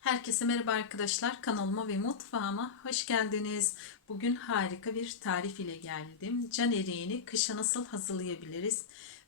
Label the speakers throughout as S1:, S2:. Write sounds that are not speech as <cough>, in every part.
S1: Herkese merhaba arkadaşlar. Kanalıma ve mutfağıma hoş geldiniz. Bugün harika bir tarif ile geldim. Can eriğini kışa nasıl hazırlayabiliriz?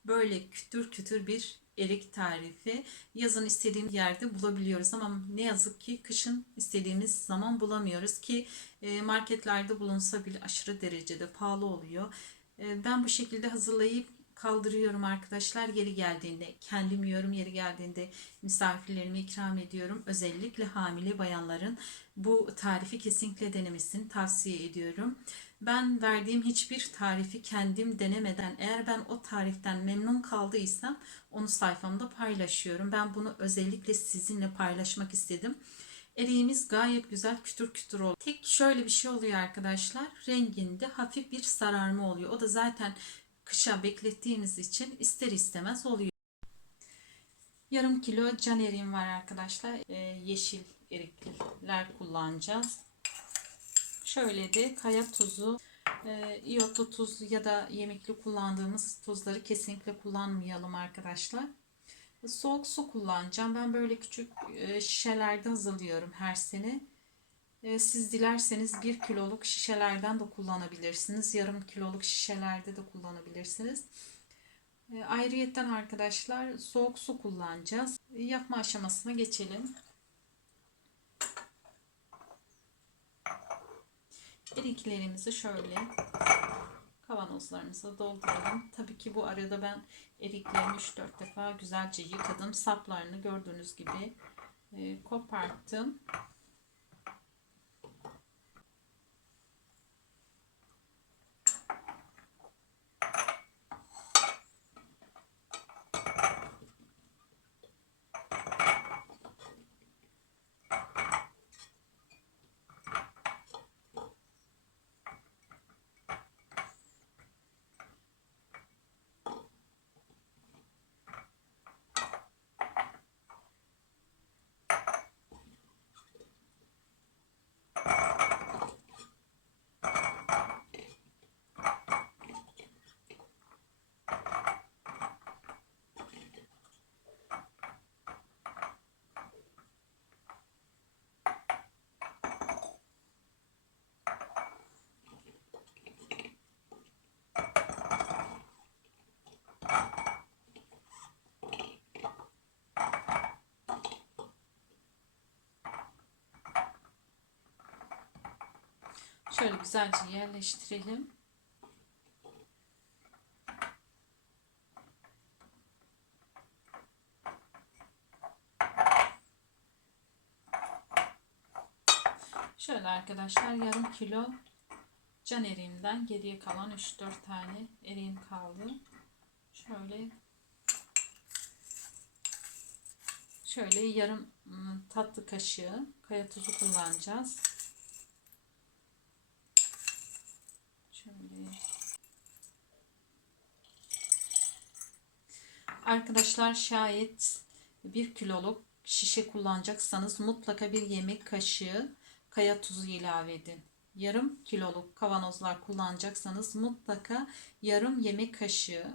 S1: Böyle kütür kütür bir erik tarifi. Yazın istediğim yerde bulabiliyoruz ama ne yazık ki kışın istediğimiz zaman bulamıyoruz ki e, marketlerde bulunsa bile aşırı derecede pahalı oluyor. E, Ben bu şekilde hazırlayıp kaldırıyorum arkadaşlar. Yeri geldiğinde kendim yiyorum. Yeri geldiğinde misafirlerime ikram ediyorum. Özellikle hamile bayanların bu tarifi kesinlikle denemesini tavsiye ediyorum. Ben verdiğim hiçbir tarifi kendim denemeden eğer ben o tariften memnun kaldıysam onu sayfamda paylaşıyorum. Ben bunu özellikle sizinle paylaşmak istedim. Eriğimiz gayet güzel kütür kütür oldu. Tek şöyle bir şey oluyor arkadaşlar. Renginde hafif bir sararma oluyor. O da zaten kışa beklettiğiniz için ister istemez oluyor. Yarım kilo can eriğim var arkadaşlar. Ee, yeşil erikler kullanacağız. Şöyle de kaya tuzu, e, iyotlu tuz ya da yemekli kullandığımız tuzları kesinlikle kullanmayalım arkadaşlar. Soğuk su kullanacağım. Ben böyle küçük e, şişelerde hazırlıyorum her sene. E, Siz dilerseniz 1 kiloluk şişelerden de kullanabilirsiniz. Yarım kiloluk şişelerde de kullanabilirsiniz. E, Ayrıyetten arkadaşlar soğuk su kullanacağız. E, Yapma aşamasına geçelim. Eriklerimizi şöyle kavanozlarımıza dolduralım. Tabii ki bu arada ben eriklerimi 3-4 defa güzelce yıkadım. Saplarını gördüğünüz gibi e, koparttım. Şöyle güzelce yerleştirelim. Şöyle arkadaşlar yarım kilo can eriğimden geriye kalan 3-4 tane eriğim kaldı. Şöyle şöyle yarım ım, tatlı kaşığı kaya tuzu kullanacağız. Şöyle. Arkadaşlar şayet bir kiloluk şişe kullanacaksanız mutlaka bir yemek kaşığı kaya tuzu ilave edin. Yarım kiloluk kavanozlar kullanacaksanız mutlaka yarım yemek kaşığı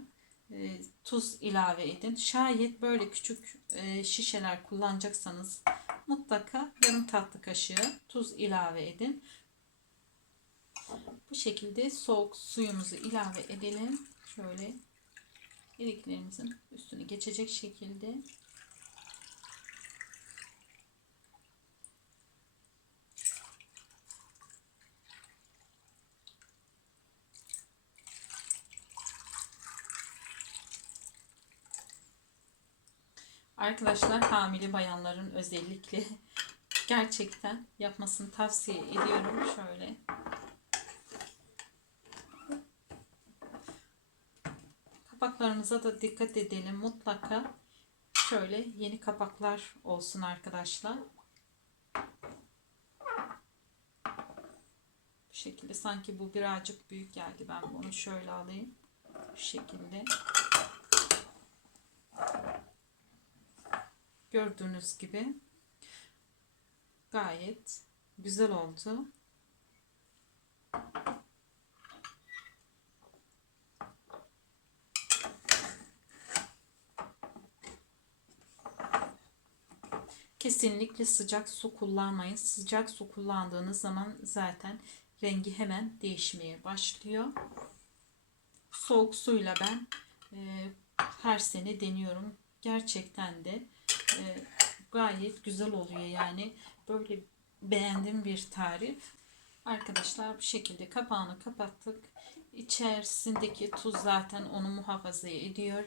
S1: e, tuz ilave edin. Şayet böyle küçük e, şişeler kullanacaksanız mutlaka yarım tatlı kaşığı tuz ilave edin. Bu şekilde soğuk suyumuzu ilave edelim. Şöyle eriklerimizin üstünü geçecek şekilde. Arkadaşlar hamile bayanların özellikle <laughs> gerçekten yapmasını tavsiye ediyorum. Şöyle kapaklarımıza da dikkat edelim. Mutlaka şöyle yeni kapaklar olsun arkadaşlar. Bu şekilde sanki bu birazcık büyük geldi. Ben bunu şöyle alayım. Bu şekilde. Gördüğünüz gibi gayet güzel oldu. Kesinlikle sıcak su kullanmayın. Sıcak su kullandığınız zaman zaten rengi hemen değişmeye başlıyor. Soğuk suyla ben e, her sene deniyorum. Gerçekten de e, gayet güzel oluyor yani. Böyle beğendiğim bir tarif. Arkadaşlar bu şekilde kapağını kapattık. İçerisindeki tuz zaten onu muhafaza ediyor.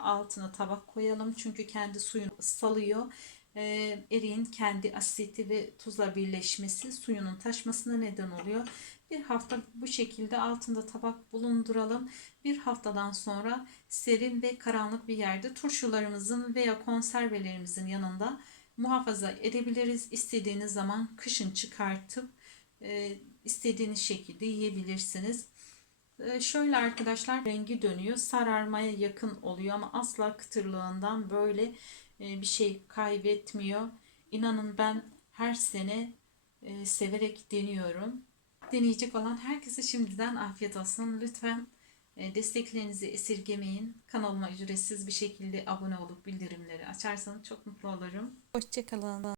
S1: Altına tabak koyalım çünkü kendi suyunu salıyor. Ee, eriğin kendi asiti ve tuzla birleşmesi suyunun taşmasına neden oluyor. Bir hafta bu şekilde altında tabak bulunduralım. Bir haftadan sonra serin ve karanlık bir yerde turşularımızın veya konservelerimizin yanında muhafaza edebiliriz. İstediğiniz zaman kışın çıkartıp e, istediğiniz şekilde yiyebilirsiniz. E, şöyle arkadaşlar rengi dönüyor. Sararmaya yakın oluyor ama asla kıtırlığından böyle e, bir şey kaybetmiyor. İnanın ben her sene e, severek deniyorum. Deneyecek olan herkese şimdiden afiyet olsun. Lütfen e, desteklerinizi esirgemeyin. Kanalıma ücretsiz bir şekilde abone olup bildirimleri açarsanız çok mutlu olurum. Hoşçakalın.